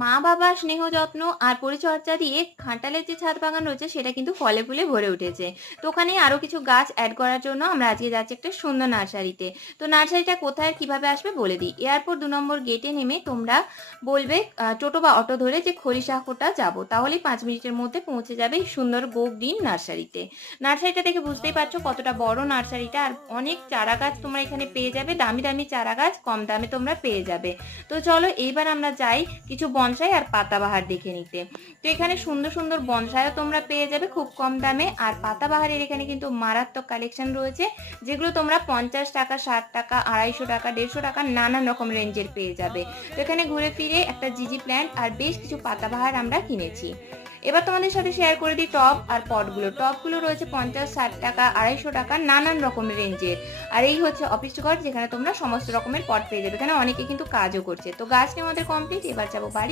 মা বাবার স্নেহ যত্ন আর পরিচর্যা দিয়ে ঘাটালের যে ছাদ বাগান রয়েছে সেটা কিন্তু ফলে ফুলে ভরে উঠেছে। তো ওখানে আরো কিছু গাছ অ্যাড করার জন্য আমরা আজকে যাচ্ছি একটা সুন্দর নার্সারিতে। তো নার্সারিটা কোথায় আর কিভাবে আসবে বলে দিই। এয়ারপোর্ট ২ নম্বর গেটে নেমে তোমরা বলবে টোটো বা অটো ধরে যে খলিশাহকোটা যাব, তাহলেই ৫ মিনিটের মধ্যে পৌঁছে যাবে এই সুন্দর গো গ্রিন নার্সারিতে। নার্সারিটা দেখে বুঝতেই পারছো কতটা বড় নার্সারিটা, আর অনেক চারা গাছ তোমরা এখানে পেয়ে যাবে, দামি দামি চারা গাছ কম দামে তোমরা পেয়ে যাবে। তো চলো এইবার আমরা যাই কিছু বনসাই আর পাতাবাহার দেখে নিতে। তো এখানে সুন্দর সুন্দর বনসাইও তোমরা পেয়ে যাবে খুব কম দামে, আর পাতাবাহারের এখানে কিন্তু মারাত্মক কালেকশন রয়েছে, যেগুলো তোমরা ৫০ টাকা, ৬০ টাকা, ২৫০ টাকা, ১৫০ টাকা নানান রকম রেঞ্জের পেয়ে যাবে। তো এখানে ঘুরে ফিরে একটা জিজি প্ল্যান্ট আর বেশ কিছু পাতাবাহার আমরা কিনেছি। এবার তোমাদের সাথে শেয়ার করে দিই টব আর পটগুলো। টবগুলো রয়েছে ৫০, ৬০ টাকা, ২৫০ টাকা নানান রকমের রেঞ্জের। আর এই হচ্ছে অফিস ঘর, যেখানে তোমরা সমস্ত রকমের পট পেয়ে যাবে। এখানে অনেকে কিন্তু কাজও করছে। তো গাছ নিয়ে আমাদের কমপ্লিট, এবার যাবো বাড়ি।